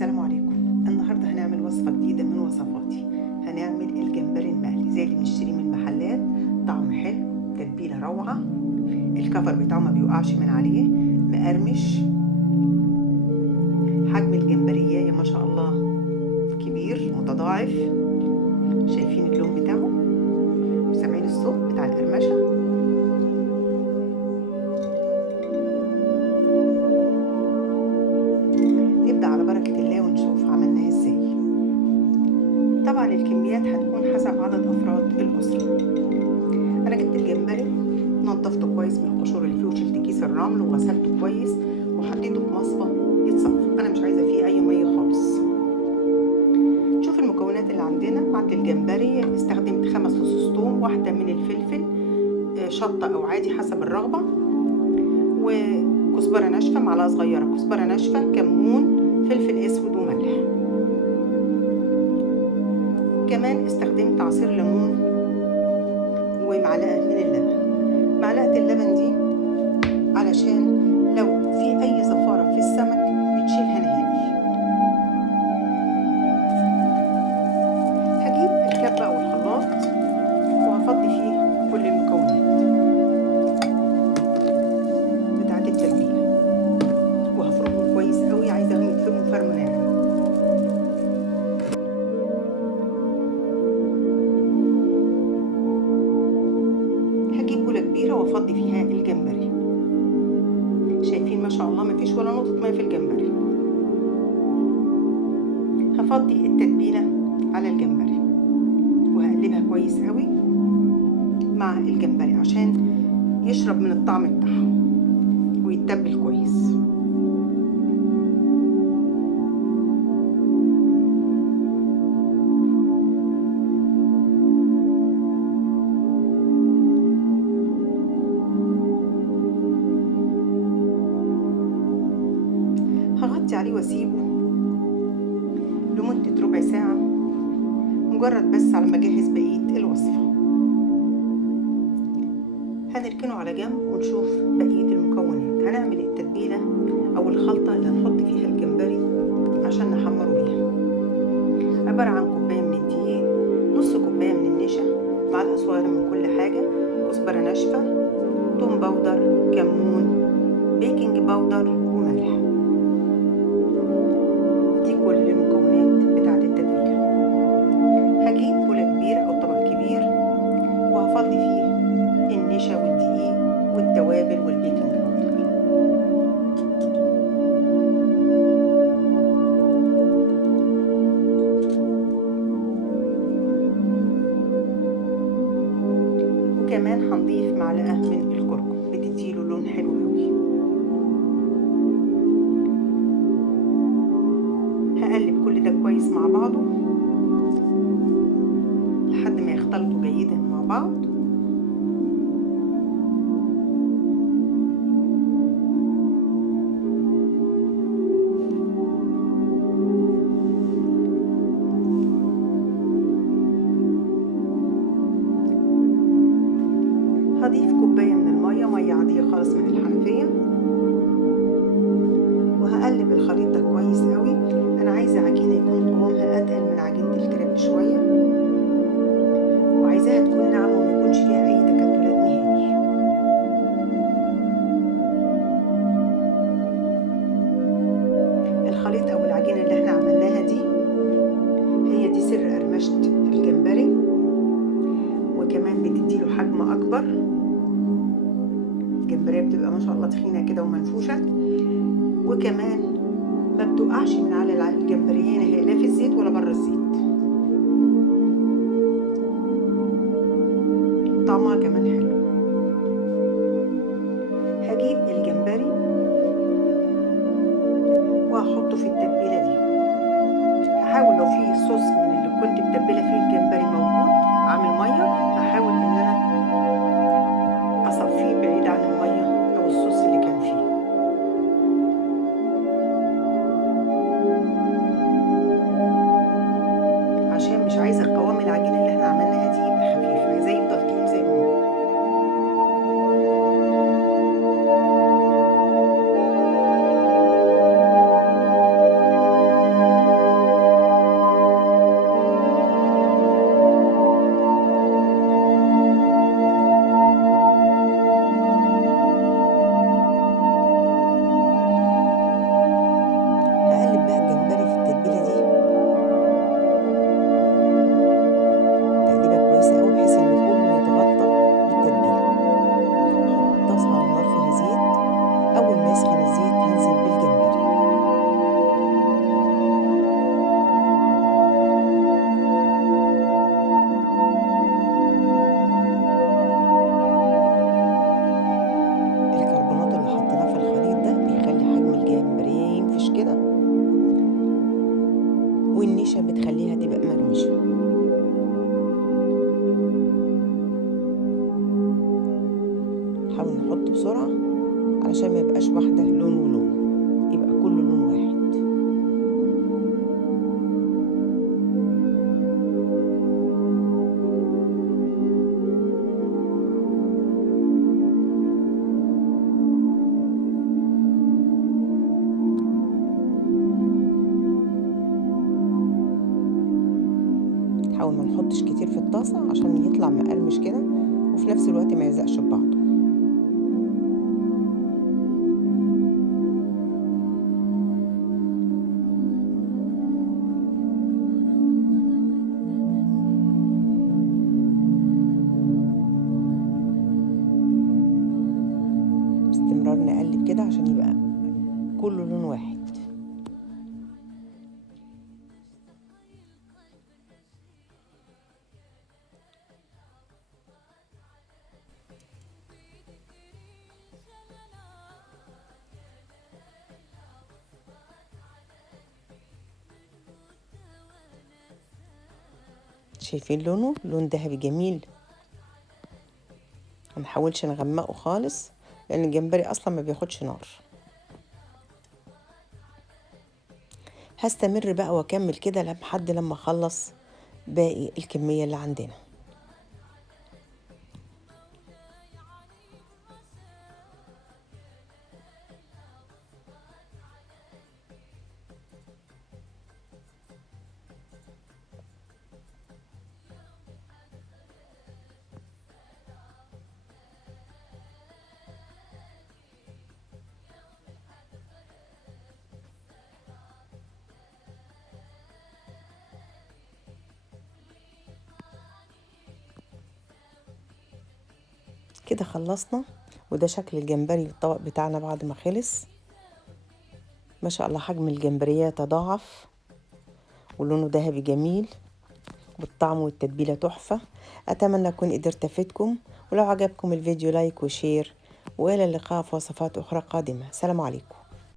السلام عليكم. النهاردة هنعمل وصفة جديدة من وصفاتي. هنعمل الجمبري المقلي زي اللي بنشتريه من المحلات، طعم حلو، تتبيلة روعة، الكفر بتاعه ما بيوقعش من عليه، مقرمش، حجم الجمبرية ما شاء الله كبير متضاعف. شايفين اللون بتاعه وسامعين الصوت بتاع القرمشة. نبدأ على بركة الله ونشوف عملناه ازاي. طبعا الكميات هتكون حسب عدد أفراد الأسرة. أنا جبت الجمبري نضفته كويس من القشور اللي فيه وشلت كيس الرمل وغسلته كويس وحطيته في مصفى يتصفى. أنا مش عايزة فيه أي مية خالص. شوف المكونات اللي عندنا. عند الجمبري استخدمت 5 فصوص ثوم، واحدة من الفلفل، شطة أو عادي حسب الرغبة، وكزبرة ناشفة معلقة صغيرة كزبرة ناشفة، كمون، فلفل أسود وملح. كمان استخدمت عصير ليمون ومعلقة من اللبن. معلقة اللبن دي علشان لو في أي زفارة في السمك بتشيلها نهائي. هجيب الكبة أو الخلاط وهفضي فيه كل المكونات بتاعت التتبيلة وهفرمهم كويس قوي. عايزاهم يتفرموا فرم ناعم. هجيب بولة كبيرة وافضي فيها الجمبري. شايفين ما شاء الله مفيش ولا نقطة مية في الجمبري. هفضي التتبيلة على الجمبري وهقلبها كويس قوي مع الجمبري عشان يشرب من الطعم بتاعها ويتبل كويس. هغطي عليه واسيبه لمدة ربع ساعة، مجرد بس على ما اجهز بقية الوصفة. هنركنه على جنب ونشوف بقية المكونات. هنعمل التتبيلة او الخلطة اللي هنحط فيها الجمبري عشان نحمره بيها. عبارة عن كوباية من الدقيق، نص كوباية من النشا، معلقة صغيرة من كل حاجة، كزبرة ناشفة، توم باودر، كمون، بيكنج باودر وملح. دي كل المكونات بتاعة التتبيلة. هجيب بولة كبيرة أو طبق كبير وهفضي فيه النشا والدقيق والتوابل والبيكنج باودر. وكمان هنضيف معلقة من الكركم بتديله لون حلو قوي. هقلب كل ده كويس مع بعضه لحد ما يختلطوا جيدا مع بعض. هضيف كوباية من المية، مية عادية خالص من الحنفية، وهقلب الخليط ده كويس قوي. انا عايزة عجينة يكون قوامها اتقل من عجينة الكريب شوية، وعايزاها تكون ناعمة وما يكونش فيها اي تكتلات نهائي. الخليط او العجينة اللي احنا عملناها دي هي دي سر قرمشة الجمبري، وكمان بتديله حجم اكبر. الجمبرية بتبقى ما شاء الله تخينة كده ومنفوشة، وكمان ما بتوقعش من على الجمبرية نهائي، لا في الزيت ولا بره الزيت. طعمها كمان حلو. هجيب الجمبري وهحطه في التتبيلة دي. هحاول لو في صوص من اللي كنت متبلة فيه الجمبري موجود عامل مية، هحاول ان انا اصفيه بعيد عن المية او الصوص اللي كان فيه. عشان مش عايزة قوام العجينة اللي احنا عملناها دي يبقى خفيف، عايزاه يفضل تقيل زي ما هو. والنشا بتخليها تبقى مقرمشة. نحاول نحط بسرعة علشان ما يبقاش واحدة لون ولون، يبقى كله لون واحد. نحاول ما نحطش كتير في الطاسة عشان يطلع مقرمش كده، وفي نفس الوقت ما يلزقش ببعضه. باستمرار نقلب كده عشان يبقى كله لون واحد. شايفين لونه؟ لون ذهبي جميل. ما نحاولش نغمقه خالص لان الجمبري اصلا ما بياخدش نار. هستمر بقى واكمل كده لحد لما اخلص باقي الكمية اللي عندنا. كده خلصنا، وده شكل الجمبري الطبق بتاعنا بعد ما خلص. ما شاء الله حجم الجمبرية تضاعف، ولونه ذهبي جميل، والطعم والتتبيلة تحفة. أتمنى أكون قدرت أفيدكم، ولو عجبكم الفيديو لايك وشير، وإلى اللقاء في وصفات أخرى قادمة. سلام عليكم.